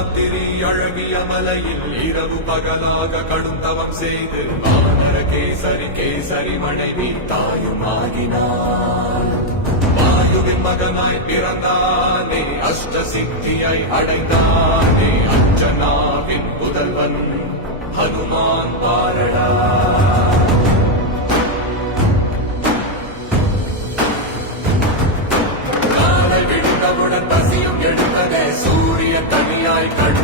ராத்திரி அழகிய மலையில் இரவு பகலாக கடும் தவம் செய்து வானர கேசரி கேசரி மனைவி தாயுமாகினாள். வாயுவின் மகனாய் பிறந்தானே, அஷ்ட சித்தியை அடைந்தானே, அஞ்சனாவின் புதல்வன் ஹனுமான் பாரடா. காலை விழுந்தவுடன் பசியும் எடுத்ததே, சூரிய தனியாய் கடும்